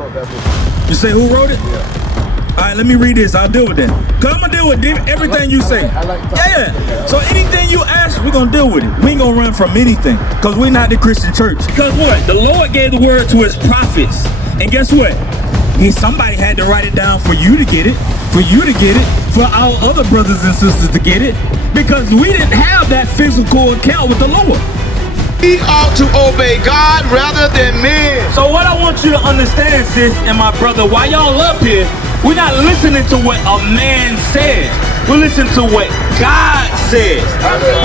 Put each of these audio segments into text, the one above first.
wrote that book. You say who wrote it? Yeah. All right, let me read this. I'll deal with that. Because I'm going to deal with everything you say. Yeah. So anything you ask, we're going to deal with it. We ain't going to run from anything. Because we're not the Christian church. Because what? The Lord gave the word to his prophets. And guess what? Somebody had to write it down for you to get it. For you to get it. For our other brothers and sisters to get it. Because we didn't have that physical account with the Lord. We ought to obey God rather than men. So what I want you to understand, sis and my brother, while y'all up here, we're not listening to what a man says. We're listening to what God says.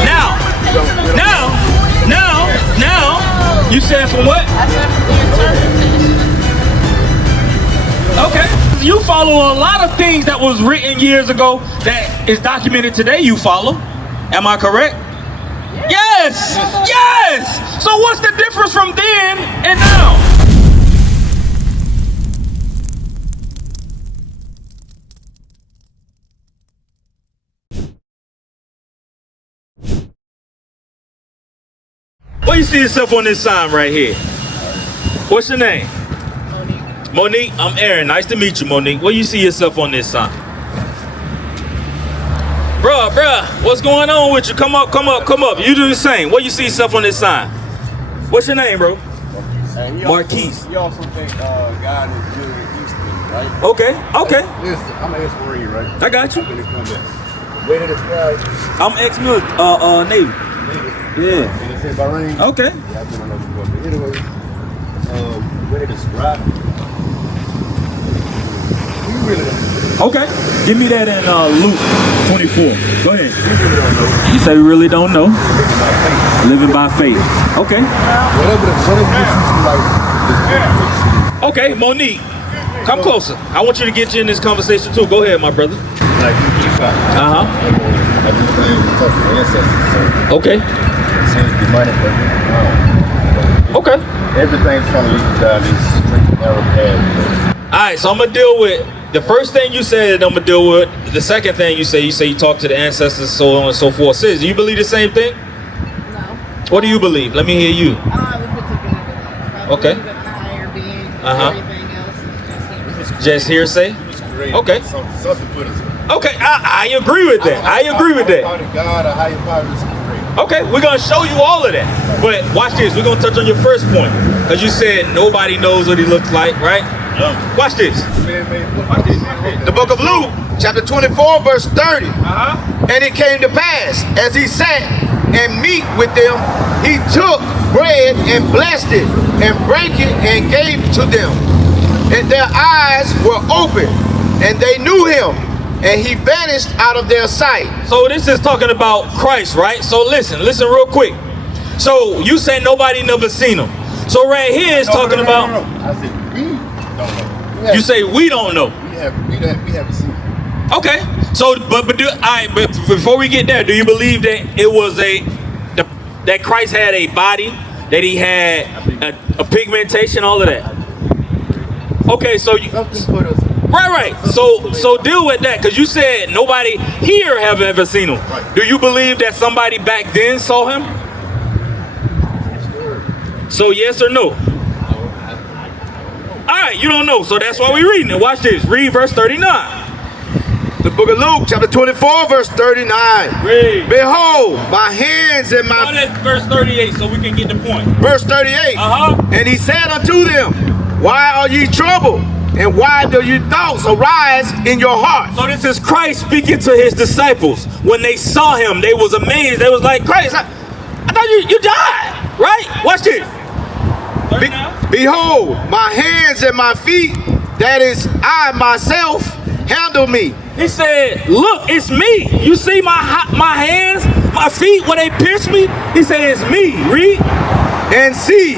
Now, you said for what? I said for the interpretation. Okay. You follow a lot of things that was written years ago that is documented today you follow. Am I correct? Yes! Yes! So what's the difference from then and now? Where you see yourself on this sign right here? What's your name? Monique. Monique, I'm Aaron. Nice to meet you, Monique. Where you see yourself on this sign? Bruh, what's going on with you? Come up. You do the same. Where you see yourself on this sign? What's your name, bro? Marquise. You also think God is good with Eastern, right? Okay. Listen, I'm an ex-Marine, right? I got you. Where did it fly? I'm ex-military, Navy. Yeah. Did it say Bahrain? Okay. Yeah, I've been all over the world. But anyway, where did it describe it? You really don't know. Okay. Give me that in Luke 24. Go ahead. You really don't know. You say we really don't know. Living by faith. Okay. Whatever you like. Okay, Monique. Come closer. I want you to get you in this conversation too. Go ahead, my brother. Like, Uh-huh. I just talk to the ancestors. Okay. It seems demonic, but Okay. everything's trying to lead down this straight, narrow path. All right, so I'm going to deal with the first thing you said, I'm going to deal with the second thing you say you talk to the ancestors, so on and so forth. Sis, do you believe the same thing? No. What do you believe? Let me hear you. We put together. Okay. A higher being. Uh-huh. Everything else is Just hearsay? Okay. Okay. Something put us in. Okay, I agree with that. I agree with that. Part of God, a higher power is great. Okay, we're going to show you all of that. But watch this. We're going to touch on your first point. Because you said nobody knows what he looks like, right? Watch this. The book of Luke, chapter 24, verse 30. Uh-huh. And it came to pass, as he sat and meat with them, he took bread and blessed it, and brake it and gave to them. And their eyes were open, and they knew him, and he vanished out of their sight. So this is talking about Christ, right? So listen real quick. So you said nobody never seen him. So right here is talking about. I said we don't know. You say we don't know. We haven't seen it. Okay. So but before we get there, do you believe that it was that Christ had a body, that he had a pigmentation, all of that? Okay, so you. Something put us in. Right. So deal with that, because you said nobody here have ever seen him. Right. Do you believe that somebody back then saw him? So yes or no? All right, you don't know, so that's why we're reading it. Watch this. Read verse 39. The book of Luke, chapter 24, verse 39. Read. Behold, my hands and my... Start at verse 38 so we can get the point. Verse 38. Uh-huh. And he said unto them, why are ye troubled? And why do your thoughts arise in your heart? So this is Christ speaking to his disciples. When they saw him, they was amazed. They was like, Christ, I thought you died, right? Watch this. Behold, my hands and my feet, that is I myself, handle me. He said, look, it's me. You see my hands, my feet, where they pierced me? He said, it's me. Read. And see,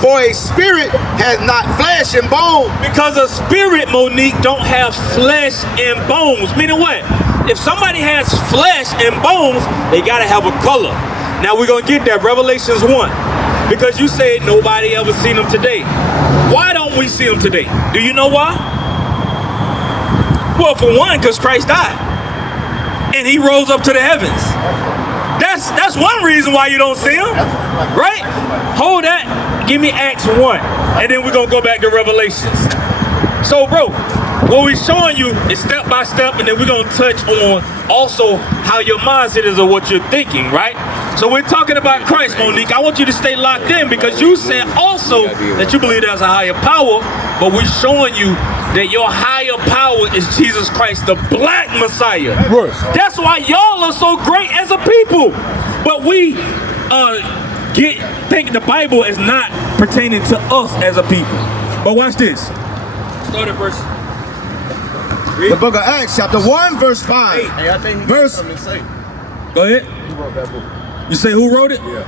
for a spirit has not flesh and bone. Because a spirit, Monique, don't have flesh and bones. Meaning what? If somebody has flesh and bones, they got to have a color. Now we're going to get that. Revelations 1. Because you said nobody ever seen him today. Why don't we see him today? Do you know why? Well, for one, because Christ died. And he rose up to the heavens. That's one reason why you don't see him. Right? Hold that. Give me Acts 1. And then we're going to go back to Revelations. So, bro, what we're showing you is step by step, and then we're going to touch on also how your mindset is of what you're thinking, right? So we're talking about Christ, Monique. I want you to stay locked in because you said also that you believe there's a higher power, but we're showing you that your higher power is Jesus Christ, the black Messiah. That's why y'all are so great as a people. But we think the Bible is not pertaining to us as a people. But watch this. Start at verse. The book of Acts, chapter 1, verse 5. Hey, I think he Verse- got something to say. Go ahead. He wrote that book. You say who wrote it? Yeah.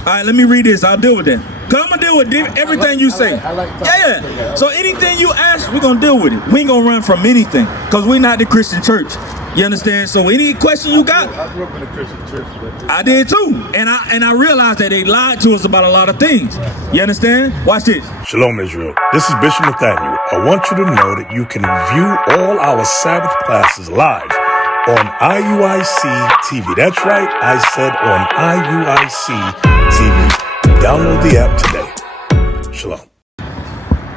All right, let me read this. I'll deal with that. Cause I'm gonna deal with everything you say. I like Yeah. So anything you ask, we're gonna deal with it. We ain't gonna run from anything, cause we're not the Christian church. You understand? So any question you got, I grew up in a Christian church. But I did too, and I realized that they lied to us about a lot of things. You understand? Watch this. Shalom, Israel. This is Bishop Nathaniel. I want you to know that you can view all our Sabbath classes live on IUIC TV. That's right, I said on IUIC TV. Download the app today. Shalom.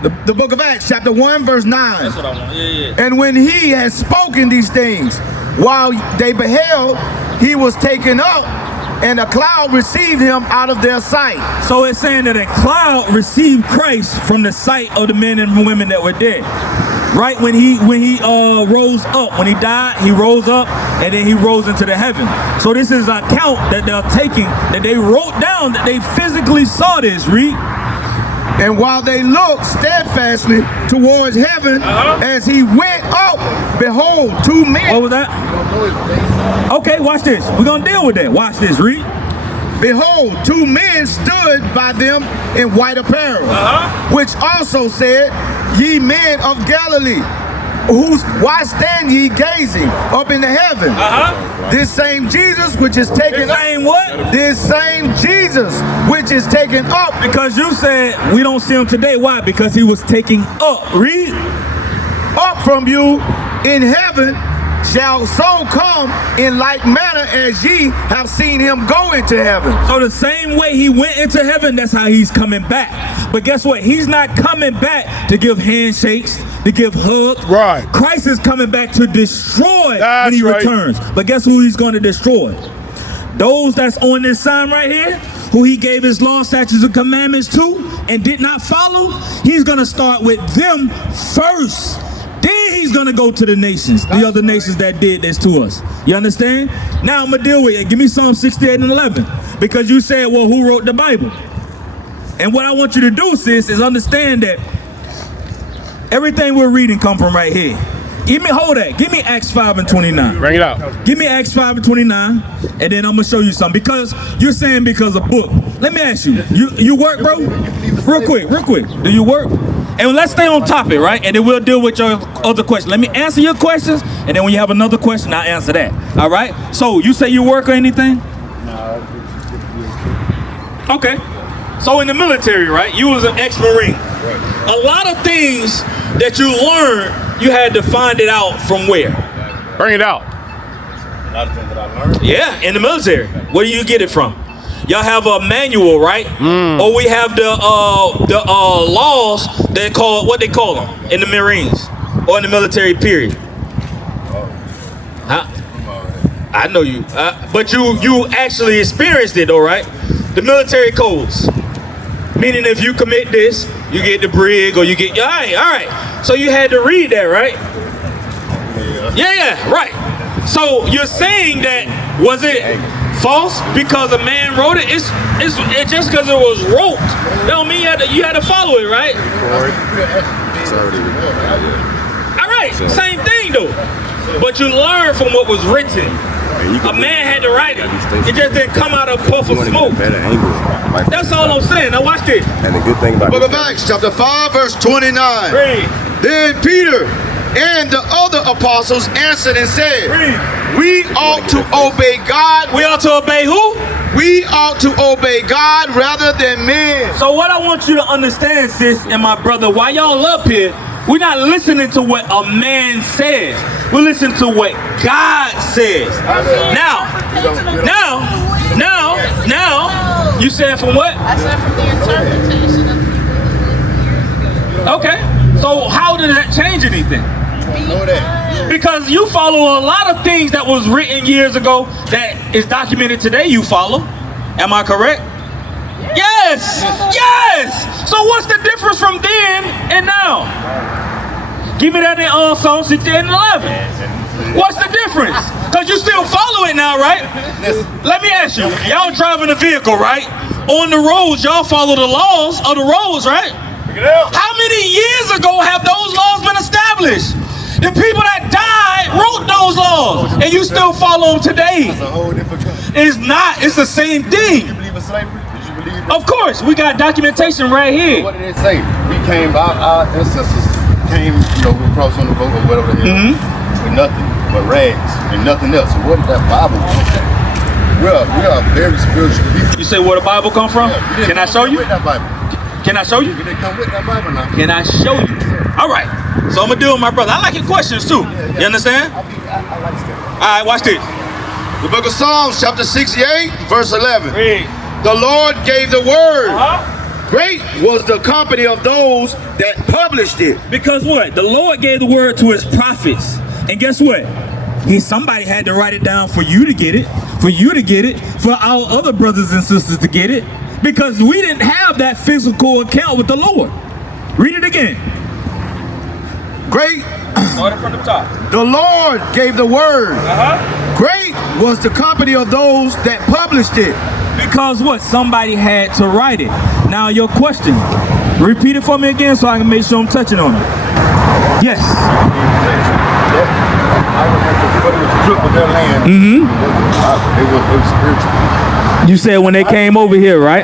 The book of Acts, chapter 1, verse 9. That's what I want. Yeah. And when he had spoken these things, while they beheld, he was taken up, and a cloud received him out of their sight. So it's saying that a cloud received Christ from the sight of the men and women that were dead. Right when he rose up, when he died, he rose up, and then he rose into the heaven. So this is an account that they're taking, that they wrote down, that they physically saw this. Read. And while they looked steadfastly towards heaven, as he went up, behold, two men. What was that? Okay, watch this. We're gonna deal with that. Watch this. Read. Behold, two men stood by them in white apparel, which also said, Ye men of Galilee, why stand ye gazing up into heaven? This same Jesus which is taken up. Saying what? This same Jesus which is taken up. Because you said we don't see him today. Why? Because he was taking up. Read. Up from you in heaven shall so come in like manner as ye have seen him go into heaven. So the same way he went into heaven, that's how he's coming back. But guess what? He's not coming back to give handshakes, to give hugs. Right. Christ is coming back to destroy when he right. returns. But guess who he's going to destroy? Those that's on this sign right here, who he gave his law, statutes, and commandments to and did not follow, he's going to start with them first. Then he's going to go to the nations, the other nations that did this to us. You understand? Now I'm going to deal with it. Give me Psalm 68 and 11. Because you said, well, who wrote the Bible? And what I want you to do, sis, is understand that everything we're reading come from right here. Hold that. Give me Acts 5 and 29. Bring it out. Give me Acts 5 and 29, and then I'm going to show you something. Because you're saying because of book. Let me ask you. You work, bro? Real quick. Do you work? And let's stay on topic, right? And then we'll deal with your other question. Let me answer your questions, and then when you have another question, I'll answer that. All right? So you say you work or anything? No. Okay. So in the military, right? You was an ex-Marine. Right. A lot of things that you learned, you had to find it out from where? Bring it out. A lot of things that I learned. Yeah, in the military. Where do you get it from? Y'all have a manual, right? Or we have the laws that call what they call them in the Marines or in the military period. Huh? I know you, but you actually experienced it, though, right? The military codes, meaning if you commit this, you get the brig, or you get all right. So you had to read that, right? Yeah, right. So you're saying that was it false because a man wrote it? It's just because it was wrote. That don't mean you had to follow it, right? All right, same thing though. But you learn from what was written. A man had to write it. It just didn't come out of a puff of smoke. That's all I'm saying. Now watch this. And the good thing about Book of Acts, chapter 5, verse 29. Read. Then Peter and the other apostles answered and said, We ought to obey God. We ought to obey who? We ought to obey God rather than men. So what I want you to understand, sis and my brother, while y'all up here, we're not listening to what a man says. We're listening to what God says. Now, you said from what? I said from the interpretation of people years ago. Okay. So how does that change anything? Know that. Because you follow a lot of things that was written years ago that is documented today you follow. Am I correct? Yes! Yes! So what's the difference from then and now? Give me that in Psalm 68 and 11. What's the difference? Because you still follow it now, right? Let me ask you. Y'all driving a vehicle, right? On the roads, y'all follow the laws of the roads, right? How many years ago have those laws been established? The people that died wrote those laws, and you still follow them today. It's a whole different country. It's not. It's the same thing. You believe in slavery? Did you believe in Of course, we got documentation right here. What did it say? We came, our ancestors came, across on the boat or whatever the hell, with nothing but rags and nothing else. So where did that Bible come from? We are very spiritual people. You say where the Bible come from? Yeah, Can I show you? with that Bible. Can I show you? You didn't come with that Bible now. Can I show you? All right. So I'm gonna deal with my brother. I like your questions too. You understand? I like that. All right, watch this. The book of Psalms, chapter 68, verse 11. Read. The Lord gave the word. Great was the company of those that published it. Because what? The Lord gave the word to his prophets. And guess what? Somebody had to write it down for you to get it, for our other brothers and sisters to get it, because we didn't have that physical account with the Lord. Read it again. Great. Started from the top. The Lord gave the word. Great was the company of those that published it. Because what? Somebody had to write it. Now your question. Repeat it for me again so I can make sure I'm touching on it. Yes. But it was true with their land. It was spiritual. You said when they came over here, right?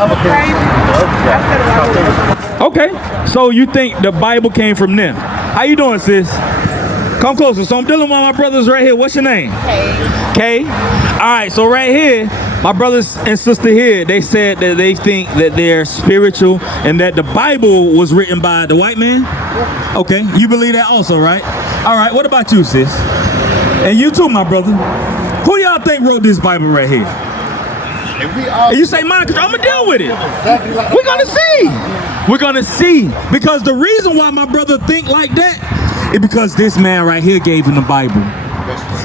Okay. So you think the Bible came from them? How you doing, sis? Come closer. So I'm dealing with my brothers right here. What's your name? Kay. All right. So right here, my brothers and sister here, they said that they think that they're spiritual and that the Bible was written by the white man. Okay. You believe that also, right? All right. What about you, sis? And you too, my brother. Who y'all think wrote this Bible right here? And you say mine, because I'm going to deal with it. We're going to see. We're going to see. Because the reason why my brother think like that is because this man right here gave him the Bible.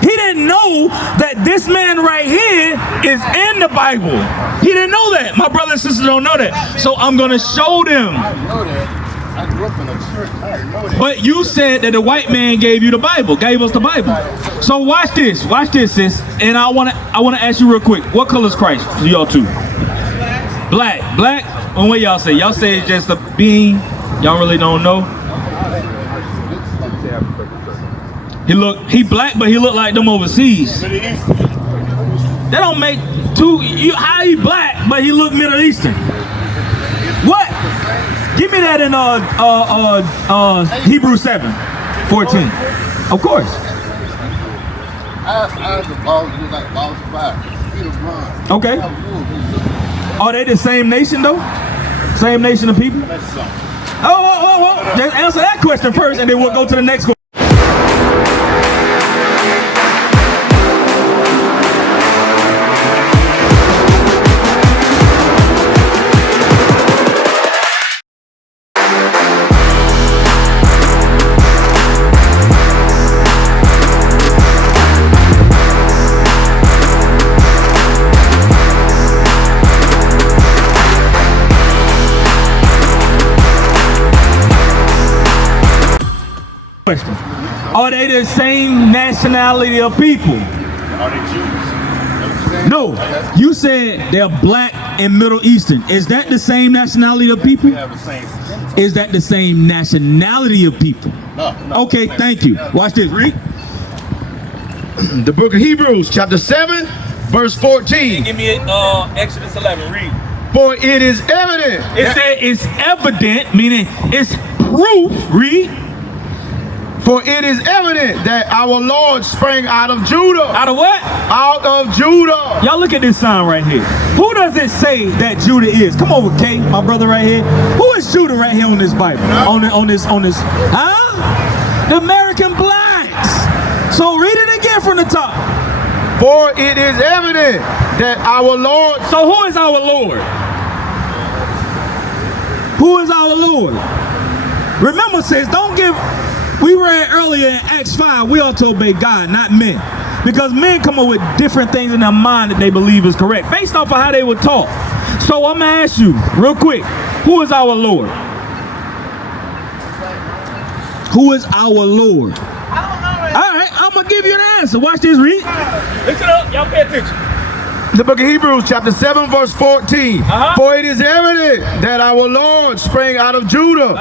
He didn't know that this man right here is in the Bible. He didn't know that. My brother and sister don't know that. So I'm going to show them. I know that. I grew up in a church. I know that. But you said that the white man gave you the Bible, gave us the Bible. So watch this, sis. And I want to ask you real quick. What color is Christ to y'all two? Black. And what y'all say? Y'all say it's just a being. Y'all really don't know. He black, but he look like them overseas. That don't make two. How he black, but he look Middle Eastern? What? Give me that in Hebrews 7:14. Of course. Eyes of balls look like balls of fire. Feet of bronze. Okay. Are they the same nation though? Same nation of people? Oh. Just answer that question first, and then we'll go to the next question. Are they the same nationality of people? Are they Jews? No. You said they're black and Middle Eastern. Is that the same nationality of people? We have the same. Is that the same nationality of people? No. Okay, thank you. Watch this. Read. The book of Hebrews, chapter 7, verse 14. Give me Exodus 11. Read. For it is evident. It said it's evident, meaning it's proof. Read. For it is evident that our Lord sprang out of Judah. Out of what? Out of Judah. Y'all look at this sign right here. Who does it say that Judah is? Come over, Kay, my brother right here. Who is Judah right here on this Bible? On this, huh? The American blacks. So read it again from the top. For it is evident that our Lord. So who is our Lord? Who is our Lord? Remember, sis, don't give earlier in Acts 5, we ought to obey God, not men. Because men come up with different things in their mind that they believe is correct, based off of how they were taught. So I'm going to ask you, real quick, who is our Lord? Who is our Lord? All right, I'm going to give you an answer. Watch this, read. Look it up. Y'all pay attention. The book of Hebrews, chapter 7, verse 14. For it is evident that our Lord sprang out of Judah,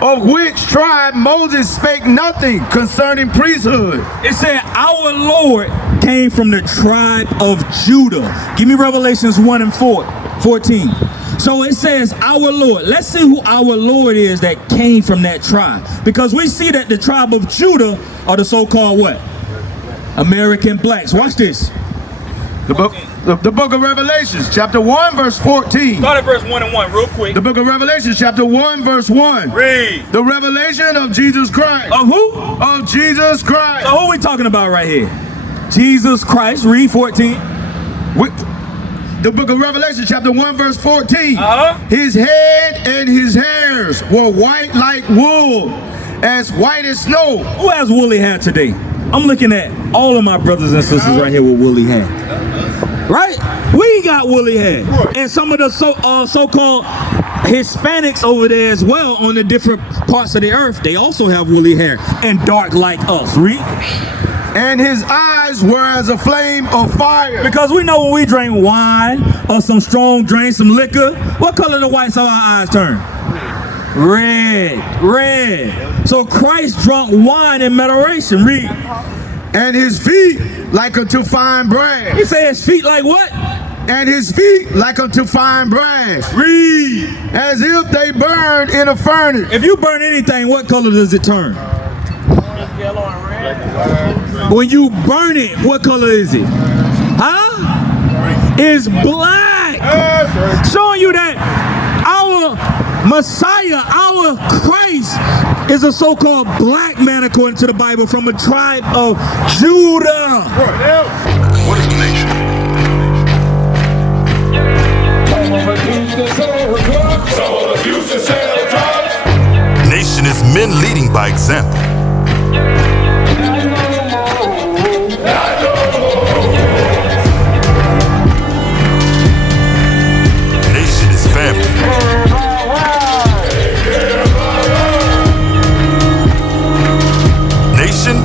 of which tribe Moses spake nothing concerning priesthood. It said our Lord came from the tribe of Judah. Give me Revelations 1 and 14. So it says our Lord. Let's see who our Lord is that came from that tribe. Because we see that the tribe of Judah are the so-called what? American blacks. Watch this. The book of Revelations, chapter 1, verse 14. Start at verse 1 and 1 real quick. The book of Revelation, chapter 1, verse 1. Read. The revelation of Jesus Christ. Of who? Of Jesus Christ. So who we talking about right here? Jesus Christ. Read 14. The book of Revelation, chapter 1, verse 14. His head and his hairs were white like wool, as white as snow. Who has woolly hair today? I'm looking at all of my brothers and sisters right here with woolly hair. Right? We got woolly hair. And some of the so-called Hispanics over there as well on the different parts of the earth, they also have woolly hair and dark like us. Read. And his eyes were as a flame of fire. Because we know when we drink wine or some strong drink, some liquor, what color the whites of our eyes turn? Red. Red. So Christ drunk wine in moderation. Read. And his feet like unto fine brass. He said his feet like what? And his feet like unto fine brass. Read. As if they burned in a furnace. If you burn anything, what color does it turn? Yellow and red. When you burn it, what color is it? Huh? It's black. Showing you that our Messiah, our Christ, is a so-called black man according to the Bible from a tribe of Judah. What is a nation? Nation is men leading by example. Nation is family. Nation